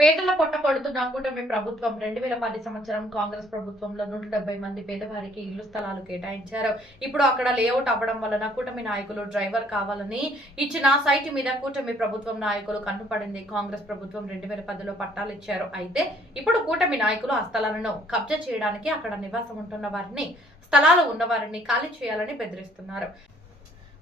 పేదల పొట్ట కొడుతున్న కూటమి ప్రభుత్వం 2010 సంవత్సరం కాంగ్రెస్ ప్రభుత్వంలో 170 మంది పేదవారికి ఇల్లు స్థలాలు కేటాయించారు. ఇప్పుడు అక్కడ లేఅవుట్ అవ్వడం వలన కూటమి నాయకులు డ్రైవర్ కావాలని ఇచ్చిన సైట్ మీద కూటమి ప్రభుత్వం నాయకులు కన్నుపడింది. కాంగ్రెస్ ప్రభుత్వం 2010లో పట్టాలు ఇచ్చారు. అయితే ఇప్పుడు కూటమి నాయకులు ఆ స్థలాలను కబ్జా చేయడానికి అక్కడ నివాసం ఉంటున్న వారిని, స్థలాలు ఉన్నవారిని ఖాళీ చేయాలని బెదిరిస్తున్నారు.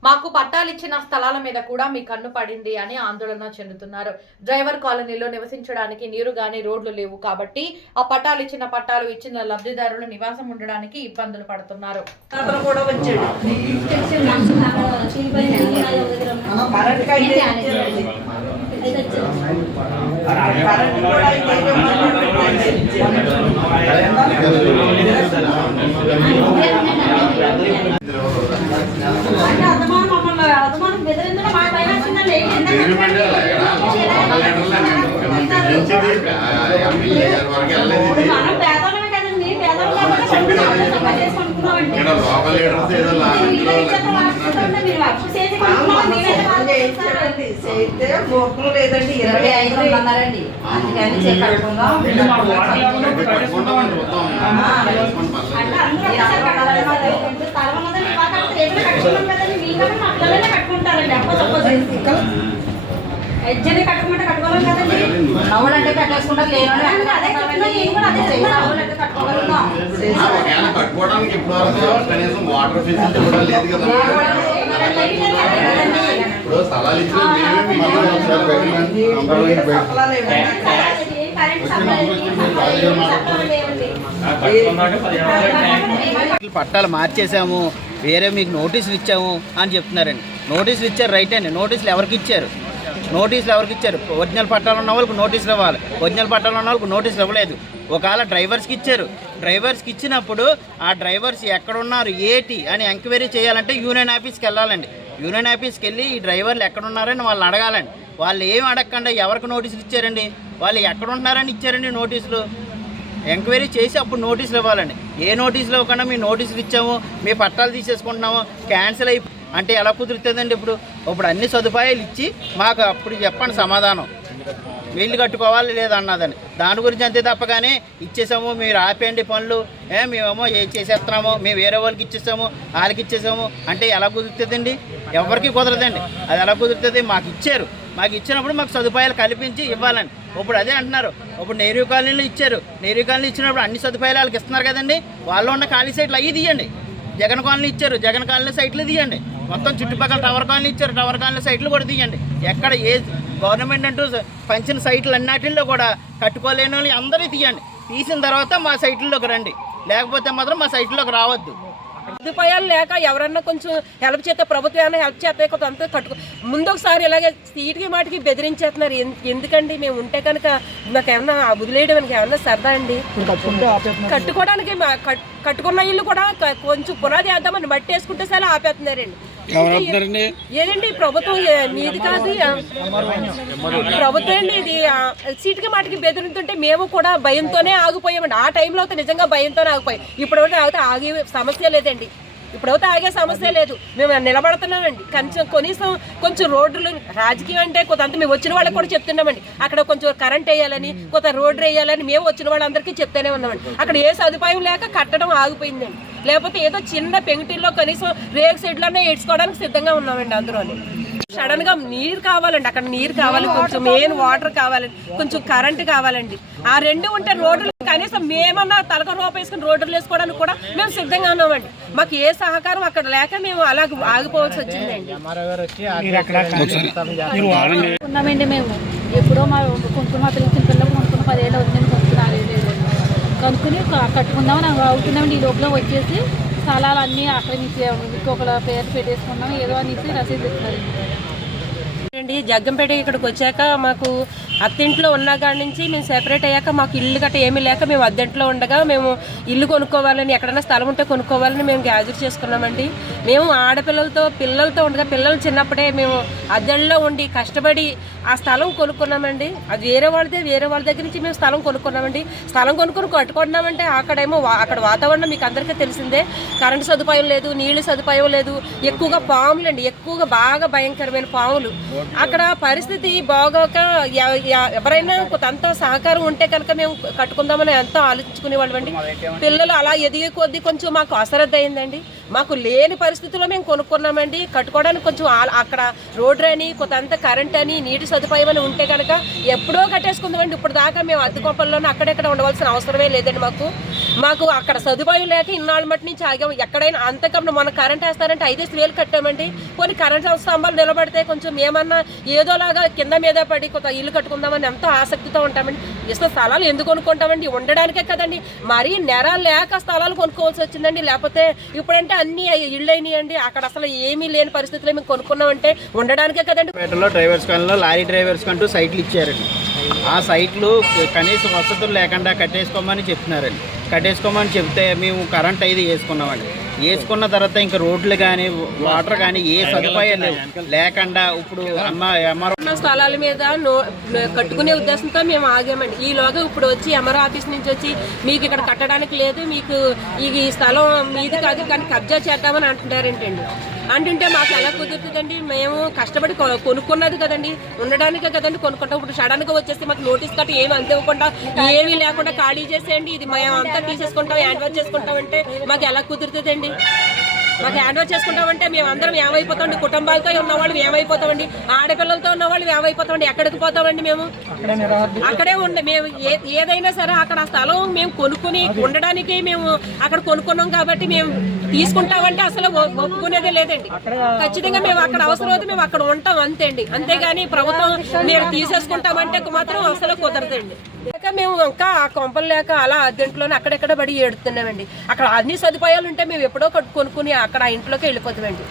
మాకు పట్టాలిచ్చిన స్థలాల మీద కూడా మీ కన్ను పడింది అని ఆందోళన చెందుతున్నారు. డ్రైవర్ కాలనీలో నివసించడానికి నీరు గాని రోడ్లు లేవు కాబట్టి ఆ పట్టాలు ఇచ్చిన లబ్ధిదారులు నివాసం ఉండడానికి ఇబ్బందులు పడుతున్నారు. లేదండి 25 అన్నారండి. అందుకని కట్టుకుందాం. కట్టుకుంటారండి ఎజ్జని కట్టుకుంటే కట్టుకోవాలి కదండి. నవ్వులంటే కట్టేసుకుంటారు కట్టుకోవడానికి ఇప్పుడు కనీసం వాటర్ ఫెసిలిటీ కూడా లేదు కదా. ఇప్పుడు స్థలాలు పట్టాలు మార్చేసాము, వేరే మీకు నోటీసులు ఇచ్చాము అని చెప్తున్నారండి. నోటీసులు ఇచ్చారు రైట్ అండి. నోటీసులు ఎవరికి ఇచ్చారు? ఒరిజినల్ పట్టాలు ఉన్న వాళ్ళకి నోటీసులు ఇవ్వాలి. ఒరిజినల్ పట్టాలు ఉన్న వాళ్ళకి నోటీసులు ఇవ్వలేదు. ఒకవేళ డ్రైవర్స్కి ఇచ్చారు. డ్రైవర్స్కి ఇచ్చినప్పుడు ఆ డ్రైవర్స్ ఎక్కడున్నారు ఏంటి అని ఎంక్వైరీ చేయాలంటే యూనియన్ ఆఫీస్కి వెళ్ళాలండి. యూనియన్ ఆఫీస్కి వెళ్ళి ఈ డ్రైవర్లు ఎక్కడున్నారని వాళ్ళని అడగాలండి. వాళ్ళు ఏం అడగకుండా ఎవరికి నోటీసులు ఇచ్చారండి? వాళ్ళు ఎక్కడుంటున్నారని ఇచ్చారండి నోటీసులు. ఎంక్వైరీ చేసి అప్పుడు నోటీసులు ఇవ్వాలండి. ఏ నోటీసులు ఇవ్వకుండా మీ నోటీసులు ఇచ్చాము, మీ పట్టాలు తీసేసుకుంటున్నాము, క్యాన్సిల్ అంటే ఎలా కుదురుతుందండి? ఇప్పుడు అన్ని సదుపాయాలు ఇచ్చి మాకు అప్పుడు చెప్పండి సమాధానం. వీళ్ళు కట్టుకోవాలి లేదన్నదని దాని గురించి అంతే తప్పగానే ఇచ్చేసాము, మీరు ఆపేయండి పనులు, మేమేమో చేసేస్తున్నాము, మేము వేరే వాళ్ళకి ఇచ్చేసాము, వాళ్ళకి ఇచ్చేసాము అంటే ఎలా కుదురుతుందండి? ఎవరికి కుదరదండి. అది ఎలా కుదురుతుంది? మాకు ఇచ్చారు, మాకు ఇచ్చినప్పుడు మాకు సదుపాయాలు కల్పించి ఇవ్వాలండి. ఇప్పుడు అదే అంటున్నారు. ఇప్పుడు నెహ్రూ కాలనీలో ఇచ్చారు. నెహ్రూ కాలనీ ఇచ్చినప్పుడు అన్ని సదుపాయాలు వాళ్ళకి ఇస్తున్నారు కదండి. వాళ్ళు ఉన్న ఖాళీ సైట్లు అవి తీయండి. జగన్ కాలనీ ఇచ్చారు, జగన్ కాలనీ సైట్లు తీయండి. మొత్తం చుట్టుపక్కల టవర్ కాలనీ ఇచ్చారు, టవర్ కాలనీ సైట్లు కూడా తీయండి. ఎక్కడ ఏ గవర్నమెంట్ అంటూ పంచిన సైట్లు అన్నిటిల్లో కూడా కట్టుకోలేని వాళ్ళు అందరూ తీయండి. తీసిన తర్వాత మా సైట్లలోకి రండి, లేకపోతే మాత్రం మా సైట్లోకి రావద్దు. సదుపాయాలు లేక ఎవరన్నా కొంచెం హెల్ప్ చేస్తే ప్రభుత్వం ఏమైనా హెల్ప్ చేస్తే కొంత కట్టుకో. ముందు ఒకసారి ఇలాగే సీటుకి మాటికి బెదిరించేస్తున్నారు. ఎందుకండి? మేము ఉంటే కనుక మాకు ఏమన్నా వదిలేయడం మనకి ఏమన్నా సరదా అండి? కట్టుకోవడానికి కట్టుకున్న ఇల్లు కూడా కొంచెం పునాది వేద్దామని మట్టి వేసుకుంటే సరే ఆపేస్తున్నారండి. ఏదండి ప్రభుత్వం మీది కాదు, ప్రభుత్వం అండి ఇది. సీటుకి మాటికి బెదిరింటుంటే మేము కూడా భయంతోనే ఆగిపోయామండి. ఆ టైంలో అయితే నిజంగా భయంతోనే ఆగిపోయాం. ఇప్పుడు ఆగే సమస్య లేదండి. ఇప్పుడైతే ఆగే సమస్య లేదు. మేము నిలబడుతున్నామండి. కొంచెం రోడ్లు రాజకీయం అంటే కొంత మేము వచ్చిన వాళ్ళకి కూడా చెప్తున్నామండి. అక్కడ కొంచెం కరెంట్ వేయాలని, కొంత రోడ్డు వేయాలని మేము వచ్చిన వాళ్ళందరికీ చెప్తూనే ఉన్నామండి. అక్కడ ఏ సదుపాయం లేక కట్టడం ఆగిపోయిందండి. లేకపోతే ఏదో చిన్న పెంకుటిల్లో కనీసం రేగు సెడ్లన్నా ఏడ్చుకోవడానికి సిద్ధంగా ఉన్నామండి. అందులోని సడన్ గా నీరు కావాలండి. అక్కడ నీరు కావాలి, కొంచెం మెయిన్ వాటర్ కావాలండి, కొంచెం కరెంట్ కావాలండి. ఆ రెండు ఉంటే రోడ్లు కనీసం మేమన్నా తలక రూప వేసుకుని రోడ్లు వేసుకోవడానికి కూడా మేము సిద్ధంగా ఉన్నామండి. మాకు ఏ సహకారం అక్కడ లేక మేము అలా ఆగిపోవాల్సి వచ్చిందండి. మేము ఎప్పుడో మా పిల్లలు కొనుక్కున్న 10 ఏళ్ళు వచ్చింది కనుక్కుని కట్టుకుందామని అవుతున్నామండి. ఈ లోపల వచ్చేసి స్థలాలన్నీ ఆక్రమించి ఇంకొకళ్ళ పేరు పెట్టేసుకున్నాం ఏదో అనేసి రసీదు ఇస్తున్నారు. జగ్గంపేట ఇక్కడికి వచ్చాక మాకు అత్తింట్లో ఉన్న కాడి నుంచి మేము సెపరేట్ అయ్యాక మాకు ఇల్లు గట్ట ఏమీ లేక మేము అద్దెంట్లో ఉండగా మేము ఇల్లు కొనుక్కోవాలని, ఎక్కడైనా స్థలం ఉంటే కొనుక్కోవాలని మేము గ్యాజెట్ చేసుకున్నామండి. మేము పిల్లలతో ఉండగా పిల్లలు చిన్నప్పుడే మేము అద్దెల్లో ఉండి కష్టపడి ఆ స్థలం కొనుక్కున్నామండి. అది వేరే వాళ్ళ దగ్గర నుంచి మేము స్థలం కొనుక్కున్నామండి. స్థలం కొనుక్కొని కట్టుకుంటున్నామంటే అక్కడ వాతావరణం మీకు అందరికీ తెలిసిందే. కరెంటు సదుపాయం లేదు, నీళ్లు సదుపాయం లేదు, ఎక్కువగా పాములు అండి, ఎక్కువగా బాగా భయంకరమైన పాములు. అక్కడ పరిస్థితి బాగోక ఎవరైనా కొంత సహకారం ఉంటే కనుక మేము కట్టుకుందామని ఎంతో ఆలోచించుకునేవాళ్ళం అండి. పిల్లలు అలా ఎదిగే కొద్దీ కొంచెం మాకు అశ్రద్ధ అయిందండి. మాకు లేని పరిస్థితుల్లో మేము కొనుక్కున్నామండి. కట్టుకోవడానికి కొంచెం అక్కడ రోడ్ అని కొంత కరెంట్ అని నీటి సదుపాయం అని ఉంటే కనుక ఎప్పుడో కట్టేసుకుందామండి. ఇప్పుడు దాకా మేము అద్దె కొంపల్లోనే అక్కడెక్కడ ఉండవలసిన అవసరమే లేదండి. మాకు అక్కడ సదుపాయం లేక ఇన్నాళ్ళ మట్టి నుంచి ఆగాము. ఎక్కడైనా అంతకన్నా మన కరెంట్ వేస్తారంటే 5,000 కట్టామండి. కొన్ని కరెంట్ స్తంభాలు నిలబడితే కొంచెం ఏమన్నా ఏదోలాగా కింద మీద పడి కొంత ఇల్లు కట్టుకుందామని ఎంతో ఆసక్తితో ఉంటామండి. ఇసుక స్థలాలు ఎందుకు కొనుక్కుంటామండి? ఉండడానికే కదండి. మరీ నెర లేక స్థలాలు కొనుక్కోవాల్సి వచ్చిందండి. లేకపోతే ఇప్పుడంటే అన్ని ఇళ్ళు అయినాయండి. అక్కడ అసలు ఏమీ లేని పరిస్థితుల్లో మేము కొనుక్కున్నామంటే ఉండడానికే కదండి. పేటలో డ్రైవర్స్ కాలనీలో లారీ డ్రైవర్స్ కంటూ సైట్లు ఇచ్చారండి. ఆ సైట్లు కనీస వసతులు లేకుండా కట్టేసుకోమని చెప్తున్నారండి. కట్టేసుకోమని చెప్తే మేము కరెంట్ అయితే వేసుకున్నామండి. వేసుకున్న తర్వాత ఇంకా రోడ్లు కానీ వాటర్ కానీ ఏ సదుపాయాలు లేకుండా ఇప్పుడు స్థలాల మీద కట్టుకునే ఉద్దేశంతో మేము ఆగామండి. ఈలోగా ఇప్పుడు వచ్చి ఎంఆర్ఓ ఆఫీస్ నుంచి వచ్చి మీకు ఇక్కడ కట్టడానికి లేదు, మీకు ఈ స్థలం మీది కాదు కానీ కబ్జా చేద్దామని అంటున్నారేంటండి. అంటుంటే మాకు ఎలా కుదురుతుందండి? మేము కష్టపడి కొనుక్కున్నది కదండి, ఉండడానికే కదండి కొనుక్కుంటాం. ఇప్పుడు సడన్గా వచ్చేసి మాకు నోటీస్ కట్టి ఏమి అందివ్వకుండా ఏమీ లేకుండా ఖాళీ చేసేయండి, ఇది మేము అంతా తీసేసుకుంటాం, హ్యాండ్ ఓవర్ చేసుకుంటాం అంటే మాకు ఎలా కుదురుతుందండి? మాకు హ్యాండ్ ఓవర్ చేసుకుంటామంటే మేము అందరం ఏమైపోతామండి? కుటుంబాలతో ఉన్నవాళ్ళు ఏమైపోతామండి? ఆడపిల్లలతో ఉన్నవాళ్ళు ఏమైపోతామండి? ఎక్కడికి పోతామండి? మేము అక్కడే ఉండే మేము ఏదైనా సరే అక్కడ ఆ స్థలం మేము కొనుక్కుని ఉండడానికి మేము అక్కడ కొనుక్కున్నాం కాబట్టి మేము తీసుకుంటామంటే అసలు ఒప్పుకునేదే లేదండి. ఖచ్చితంగా మేము అక్కడ అవసరం అయితే మేము అక్కడ ఉంటాం అంతే అండి. అంతేగాని ప్రభుత్వం మేము తీసేసుకుంటామంటే మాత్రం అసలు కుదరదండి. లేక మేము ఇంకా ఆ కొంపలు లేక అలా అద్దెంట్లోనే అక్కడెక్కడ పడి ఏడుతున్నామండి. అక్కడ అన్ని సదుపాయాలు ఉంటే మేము ఎప్పుడో కొనుక్కుని అక్కడ ఆ ఇంట్లోకి వెళ్ళిపోతామండి.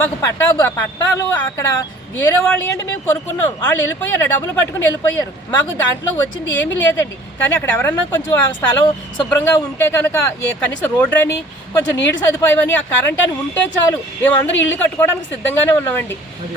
మాకు పట్టాలు అక్కడ వేరే వాళ్ళు ఏంటి మేము కొనుక్కున్నాం, వాళ్ళు వెళ్ళిపోయారు, డబ్బులు పట్టుకుని వెళ్ళిపోయారు. మాకు దాంట్లో వచ్చింది ఏమీ లేదండి. కానీ అక్కడ ఎవరన్నా కొంచెం ఆ స్థలం శుభ్రంగా ఉంటే కనుక కనీసం రోడ్డు అని కొంచెం నీటి సదుపాయం అని ఆ కరెంట్ అని ఉంటే చాలు, మేము అందరూ ఇల్లు కట్టుకోవడానికి సిద్ధంగానే ఉన్నామండి.